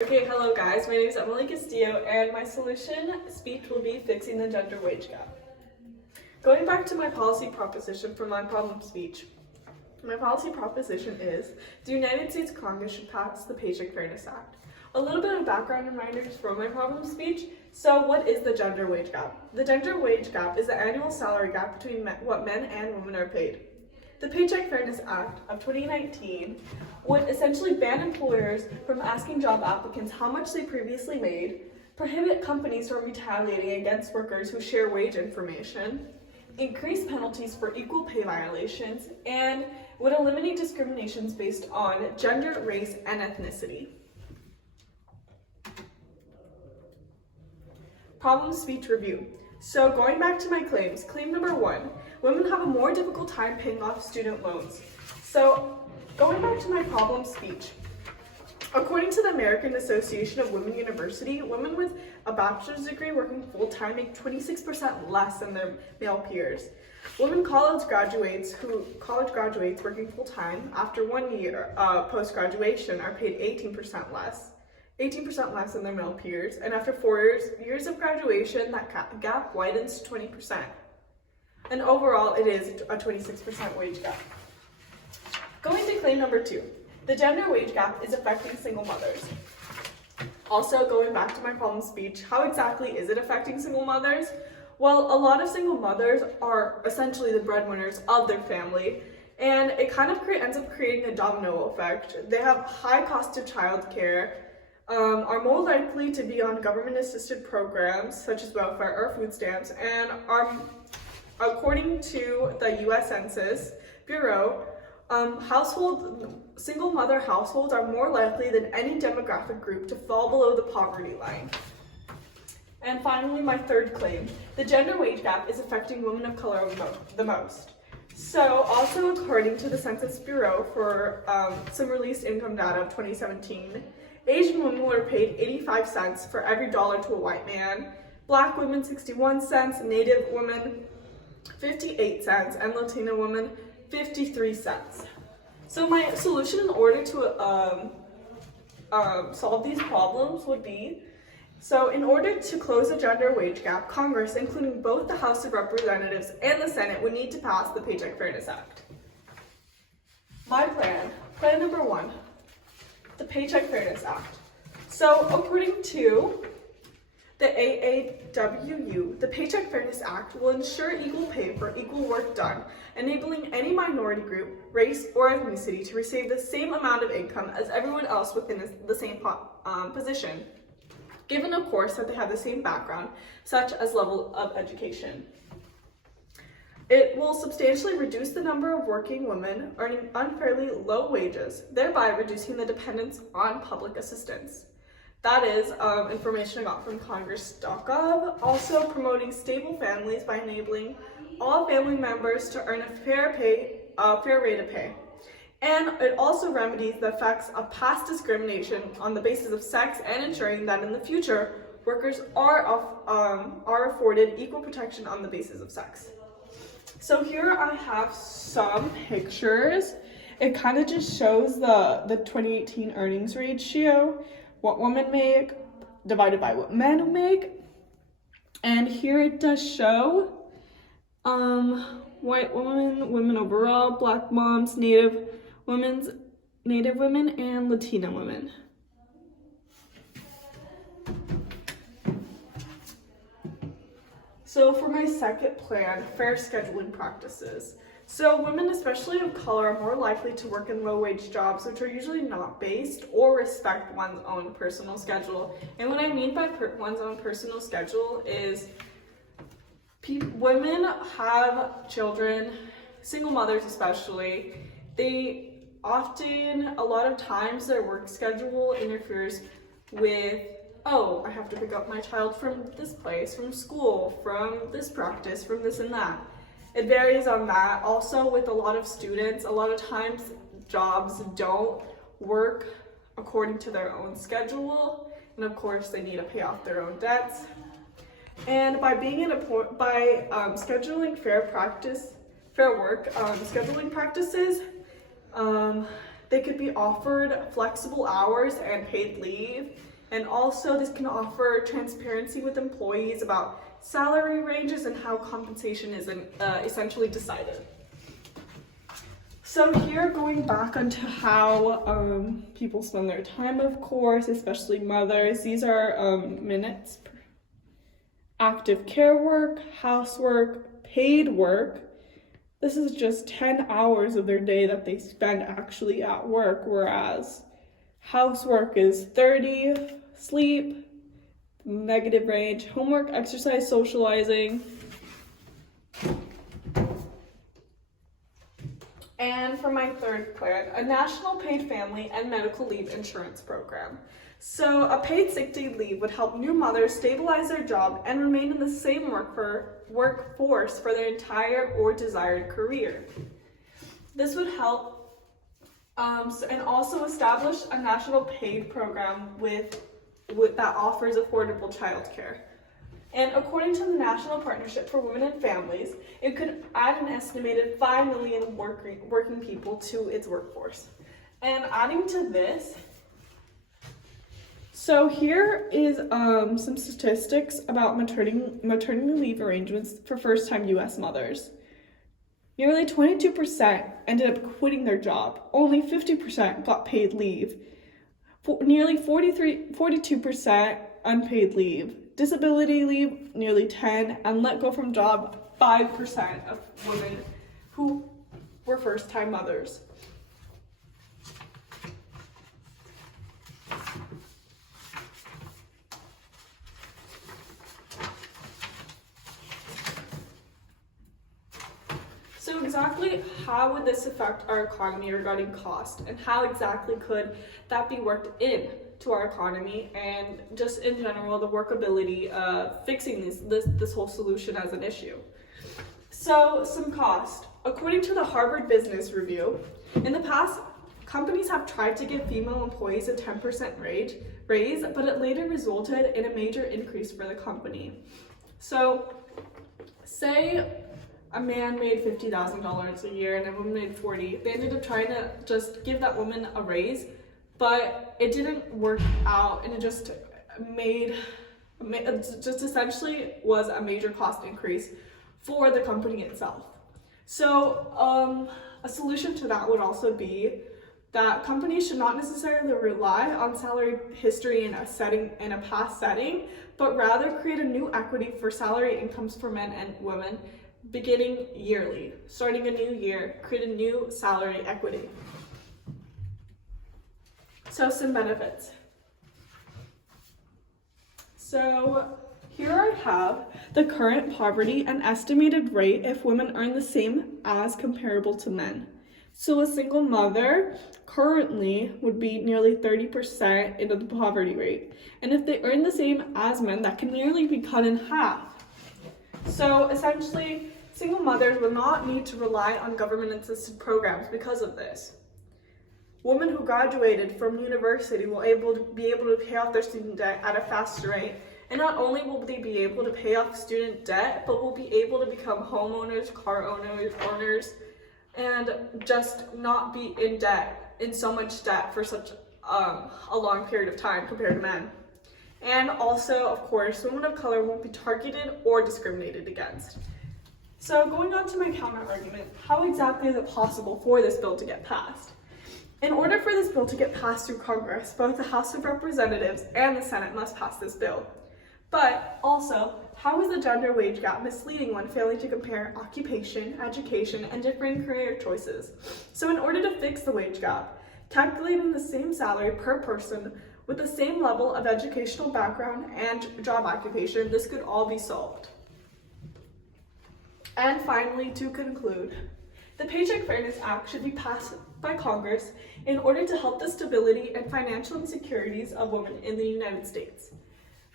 Okay, hello guys, my name is Emily Castillo and my solution speech will be fixing the gender wage gap. Going back to my policy proposition for my problem speech, my policy proposition is the United States Congress should pass the Paycheck Fairness Act. A little bit of background reminders for my problem speech. So what is the gender wage gap? The gender wage gap is the annual salary gap between what men and women are paid. The Paycheck Fairness Act of 2019 would essentially ban employers from asking job applicants how much they previously made, prohibit companies from retaliating against workers who share wage information, increase penalties for equal pay violations, and would eliminate discriminations based on gender, race, and ethnicity. Problem speech review. So going back to my claims, claim number 1, women have a more difficult time paying off student loans. So going back to my problem speech, according to the American Association of Women University, women with a bachelor's degree working full-time make 26% less than their male peers. Women college graduates working full-time after 1 year post-graduation are paid 18% less than their male peers, and after 4 years of graduation, that gap widens to 20%. And overall, it is a 26% wage gap. Going to claim number 2, the gender wage gap is affecting single mothers. Also, going back to my problem speech, how exactly is it affecting single mothers? Well, a lot of single mothers are essentially the breadwinners of their family, and it kind of ends up creating a domino effect. They have high cost of childcare, are more likely to be on government-assisted programs such as welfare or food stamps, and are, according to the U.S. Census Bureau, single mother households are more likely than any demographic group to fall below the poverty line. And finally, my third claim, the gender wage gap is affecting women of color the most. So also according to the Census Bureau for some released income data of 2017, Asian women were paid 85 cents for every dollar to a white man, Black women 61 cents, Native women 58 cents, and Latina women 53 cents. So my solution in order to solve these problems would be, so in order to close the gender wage gap, Congress, including both the House of Representatives and the Senate, would need to pass the Paycheck Fairness Act. My plan number 1, the Paycheck Fairness Act. So according to the AAWU, the Paycheck Fairness Act will ensure equal pay for equal work done, enabling any minority group, race, or ethnicity to receive the same amount of income as everyone else within the same position, given of course that they have the same background, such as level of education. It will substantially reduce the number of working women earning unfairly low wages, thereby reducing the dependence on public assistance. That is information I got from Congress.gov. Also promoting stable families by enabling all family members to earn a fair rate of pay. And it also remedies the effects of past discrimination on the basis of sex and ensuring that in the future, workers are afforded equal protection on the basis of sex. So here I have some pictures. It kind of just shows the 2018 earnings ratio, what women make divided by what men make. And here it does show white women, women overall, Black moms, Native women, and Latina women. So for my second plan, fair scheduling practices. So women, especially of color, are more likely to work in low-wage jobs, which are usually not based or respect one's own personal schedule. And what I mean by one's own personal schedule is women have children, single mothers especially, they often, a lot of times their work schedule interferes with, oh, I have to pick up my child from this place, from school, from this practice, from this and that. It varies on that. Also with a lot of students, a lot of times jobs don't work according to their own schedule, and of course they need to pay off their own debts. And by scheduling fair work scheduling practices, They could be offered flexible hours and paid leave. And also this can offer transparency with employees about salary ranges and how compensation is essentially decided. So here, going back onto how people spend their time, of course, especially mothers, these are minutes: active care work, housework, paid work. This is just 10 hours of their day that they spend actually at work, whereas housework is 30, sleep, negative range, homework, exercise, socializing. And for my third plan, a national paid family and medical leave insurance program. So a paid sick day leave would help new mothers stabilize their job and remain in the same workforce for their entire or desired career. This would help and also establish a national paid program that offers affordable childcare. And according to the National Partnership for Women and Families, it could add an estimated 5 million working people to its workforce. And adding to this, so here is some statistics about maternity leave arrangements for first-time U.S. mothers. Nearly 22% ended up quitting their job. Only 50% got paid leave. Nearly 42% unpaid leave. Disability leave, nearly 10%, and let go from job, 5% of women who were first-time mothers. So exactly how would this affect our economy regarding cost, and how exactly could that be worked in to our economy, and just in general the workability of fixing this whole solution as an issue? So some cost. According to the Harvard Business Review, in the past, companies have tried to give female employees a 10% raise, but it later resulted in a major increase for the company. So say a man made $50,000 a year and a woman made $40,000. They ended up trying to just give that woman a raise, but it didn't work out, and it just essentially was a major cost increase for the company itself. So a solution to that would also be that companies should not necessarily rely on salary history in a past setting, but rather create a new equity for salary incomes for men and women beginning yearly. Starting a new year, create a new salary equity. So some benefits. So here I have the current poverty and estimated rate if women earn the same as comparable to men. So a single mother currently would be nearly 30% into the poverty rate. And if they earn the same as men, that can nearly be cut in half. So essentially, single mothers will not need to rely on government-assisted programs because of this. Women who graduated from university will be able to pay off their student debt at a faster rate. And not only will they be able to pay off student debt, but will be able to become homeowners, car owners, and just not be in so much debt for such a long period of time compared to men. And also, of course, women of color won't be targeted or discriminated against. So going on to my counter argument, how exactly is it possible for this bill to get passed? In order for this bill to get passed through Congress, both the House of Representatives and the Senate must pass this bill. But also, how is the gender wage gap misleading when failing to compare occupation, education, and differing career choices? So in order to fix the wage gap, calculating the same salary per person with the same level of educational background and job occupation, this could all be solved. And finally, to conclude, the Paycheck Fairness Act should be passed by Congress in order to help the stability and financial insecurities of women in the United States.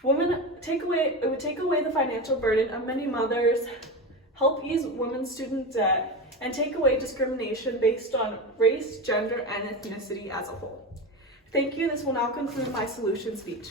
It would take away the financial burden of many mothers, help ease women's student debt, and take away discrimination based on race, gender, and ethnicity as a whole. Thank you. This will now conclude my solution speech.